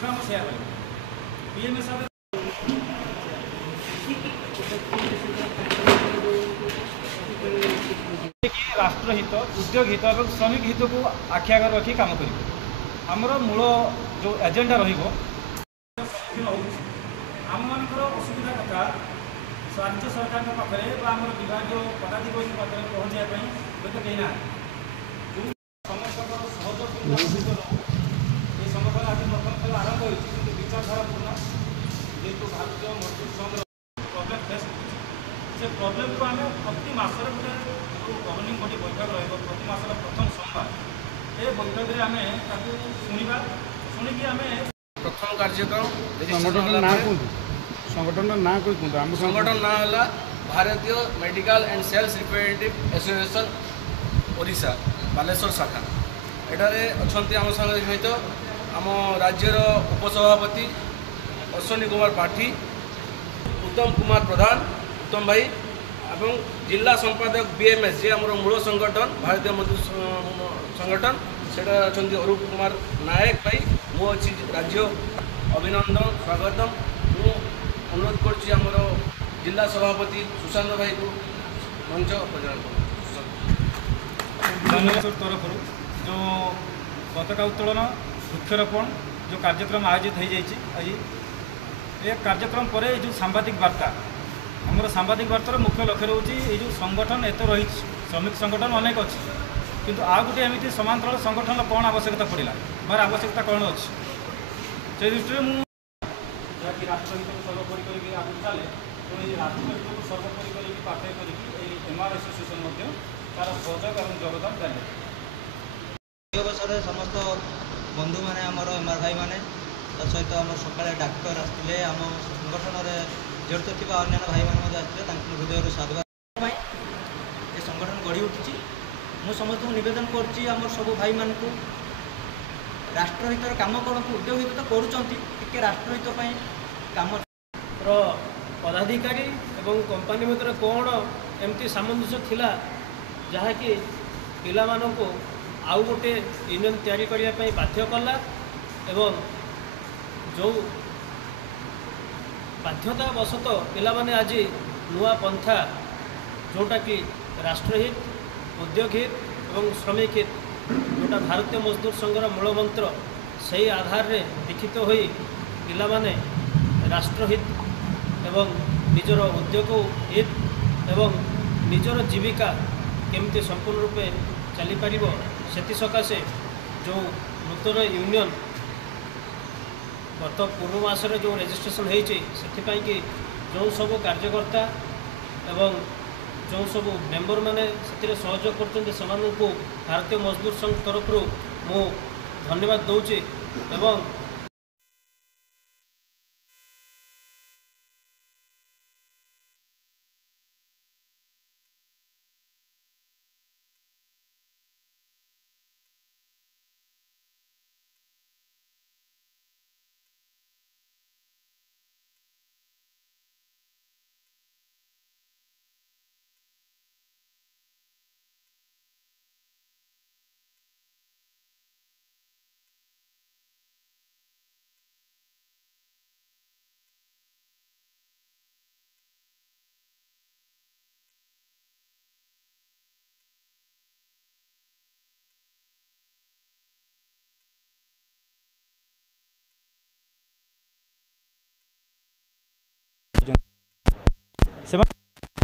Programme share कर PMS राष्ट्रहित उद्योग हित और श्रमिक हित को आखि आगे रखी काम कर आमर मूल जो एजेंडा रम्मुखीन आम मान असुविधा कथा राज्य सरकार पाखे आम विभाग पदाधिकारी पाखे पहुँचापी हूँ कहीं ना समस्त सहयोग ये संगठन आज प्रथम थर आरंभ होती विचारधारापूर्ण जेहतु भारतीय मजदूर संघ प्रोब्लेम फेस से प्रोब्लेम को आम प्रति मसर गोटे गवर्निंग बॉडी बैठक रही मसर प्रथम सोमवार ये बैठक में आम शुणा शुणिकी आम प्रथम कार्यक्रम संगठन ना संगठन ना है Bharatiya medical and sales representative association Odisha Baleshwar शाखा एठारे अच्छा आम संगे सहित आम राज्यर उपसभापति अश्विनी कुमार पाठी उत्तम कुमार प्रधान उत्तम भाई एवं जिला संपादक बीएमएस जे आम मूल संगठन भारतीय मजदूर संगठन से अच्छा अरूप कुमार नायक भाई मु अच्छी राज्य अभिनंदन स्वागतम मु अनुरोध कर जिला सभापति सुशांत भाई को मंच तरफ जो पताका उत्तोलन वृक्षरोपण जो कार्यक्रम आयोजित हो जाए ये कार्यक्रम पर जो सांबादिक वार्ता आमर सांबादिक वार्तार मुख्य लक्ष्य रोचे ये जो संगठन एत रही श्रमिक संगठन अनेक अच्छी किंतु आ गोटे एमती समांतर संगठन कौन आवश्यकता पड़ा मार आवश्यकता कौन अच्छी से दृष्टि मुझे राष्ट्रहित को सर्वोपरि करके आगे चले तो ये राष्ट्रहित को सर्वोपरि करके पाठे करके एमआर एसोसिएशन तार सहयोग और योगदान देले अवसर समस्त बंधु मैंने आमर एमआर भाई मैंने सहित आम सकाଳେ डाक्तर आसते आम संगठन में जड़ित थी अन्य भाई मैंने आसते हृदय साधुवाद ये संगठन गढ़ी उठी मु समस्त नवेदन कर सब भाई मान को राष्ट्रहितर काम कौन उद्योग हित तो करुँच राष्ट्रहित काम पदाधिकारी एवं कंपानी मध्य कौन एमती सामंजस्य थिला जहाँकि पिला मानक आउ गोटे यूनियन तैयारी करने बाध्य कला एवं जो बाध्यतावशत पिला माने आज नुआ पंथा जोटा कि राष्ट्रहित उद्योग हित एवं श्रमिक हित जोटा भारतीय मजदूर संघर मूल मंत्र से आधार रे दीक्षित हो पिला माने राष्ट्रहित एवं निजर उद्योग हित एवं निजर जीविका केमती संपूर्ण रूपे चली पारिबो सेति सकाशे जो नूतन यूनियन गत पूर्व मासरे जो रजिस्ट्रेशन होती कि जो सब कार्यकर्ता एवं जो सब मेंबर माने से सहयोग करते भारतीय मजदूर संघ तरफ मु धन्यवाद दूची एवं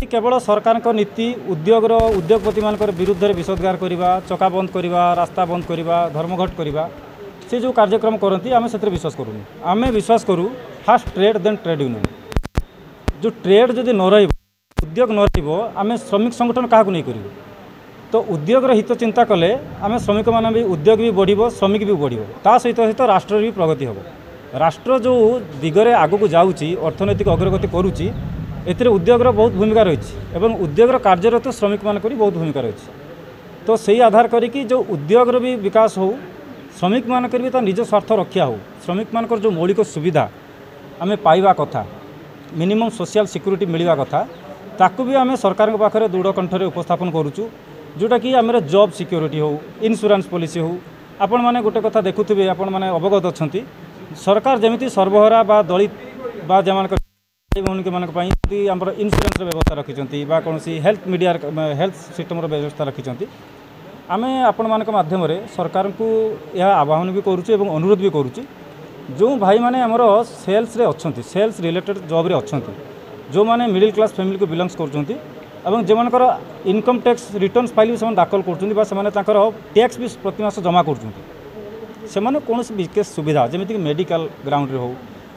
केवल सरकार को नीति उद्योगपति मान विरुद्ध में विषोद्गार करवा चका बंद करवा रास्ता बंद करवा धर्मघट करवा से जो कार्यक्रम करती आम से विश्वास करूँ आम विश्वास करूँ fast trade then trade union जो ट्रेड जदि न उद्योग न रमें श्रमिक संगठन क्या नहीं करूँ तो उद्योग हित चिंता कले आम श्रमिक मान भी उद्योग भी बढ़ श्रमिक भी बढ़ ता सहित सहित राष्ट्र भी प्रगति हम राष्ट्र जो दिगरे आगक जाऊँगी अर्थनैतिक अग्रगति करुच्ची एतिर उद्योगर बहुत भूमिका रही है उद्योगर कार्यरत श्रमिक मान बहुत भूमिका रही तो सही आधार करी जो उद्योगर भी विकास हो श्रमिक मान भी तो निज स्वार्थ रक्षा हो श्रमिक मान जो मौलिक सुविधा आम पाइबा कथा मिनिमम सोशल सिक्यूरीटी मिलवा कथा ताकू भी आम सरकार के पाखे दृढ़ कंठरे उपस्थापन करुचु जोटा कि आम जॉब सिक्यूरीटी हो इन्शुरांस पॉलिसी हो आपण मैंने गोटे कथा देखुवे आपण मैंने अवगत अच्छा सरकार जमी सर्वहरा बा दलित बा जमान भौणी आम इन्शुरांस व्यवस्था रखिंट कौन हेल्थ मीडिया हेल्थ सिस्टम व्यवस्था रखिंट आम आपण मान मध्यम सरकार को यह आह्वान भी करुँ अनुरोध भी करुँ जो भाई मैंने आमर सेल्स अच्छा सेल्स रिलेटेड जॉब रे अच्छा जो मैंने मिडिल क्लास फैमिली को बिलंग्स कर जो मानकर इनकम टैक्स रिटर्न्स फाइल भी दाखल कर टैक्स भी प्रति मास जमा कर कौन विशेष सुविधा जमीक मेडिकल ग्राउंड रे हो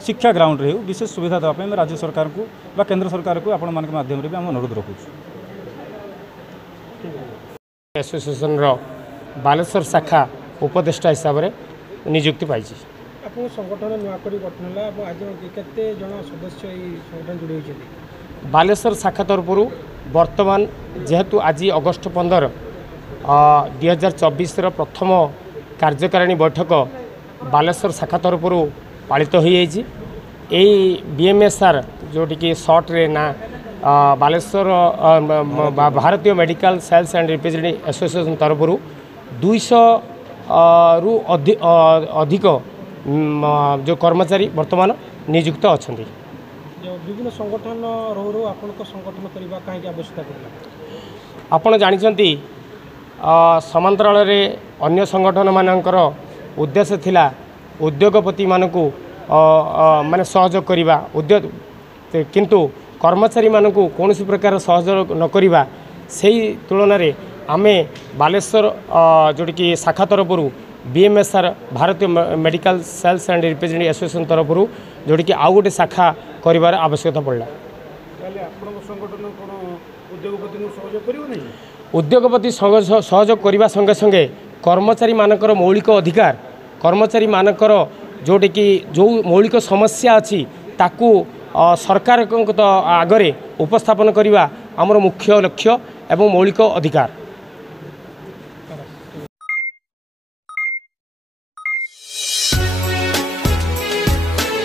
शिक्षा ग्राउंड रे हो विशेष सुविधा देवाई राज्य सरकार को बा केंद्र सरकार को आपण मान माध्यम भी आम अनुरोध रखुँ। एसोसिएशन रो बालेश्वर शाखा उपदेष्टा हिसाब से नियुक्ति पाई संगठन नुआकरी गठन है आज केते जन सदस्य संगठन जोड़ी होती बालेश्वर शाखा तरफ वर्तमान जेहेतु आज अगस्ट 15 2024 प्रथम कार्यकारिणी बैठक बालेश्वर शाखा तरफ पालित हो BMSR जोटी कि सर्ट रे ना Baleshwar Bharatiya medical sales and representative association तरफ 200 रु अधिक जो कर्मचारी वर्तमान नियुक्त अच्छा विभिन्न संगठन रो आपन संगठन करबा काहे आवश्यकता पड़ला आपण जानिछंती समांतराल रे अन्य संगठन मानकर उद्देश्य थिला उद्योगपति मानकू माने सहयोग करबा उद्योग किंतु कर्मचारी मानकू कौन प्रकार सहयोग न करबा सेही तुलन रे आमे बालेश्वर जोटी कि शाखा तरफ BMSR Bharatiya medical sales and representative association तरफ जोटी कि आउ गोटे शाखा करिवार आवश्यकता पड़ला। उद्योगपति सहयोग करने संगे संगे कर्मचारी मानकर मौलिक अधिकार कर्मचारी मानकर जोटी कि जो मौलिक समस्या अच्छी ताकू सरकार आगरे उपस्थापन करने आमर मुख्य लक्ष्य एवं मौलिक अधिकार।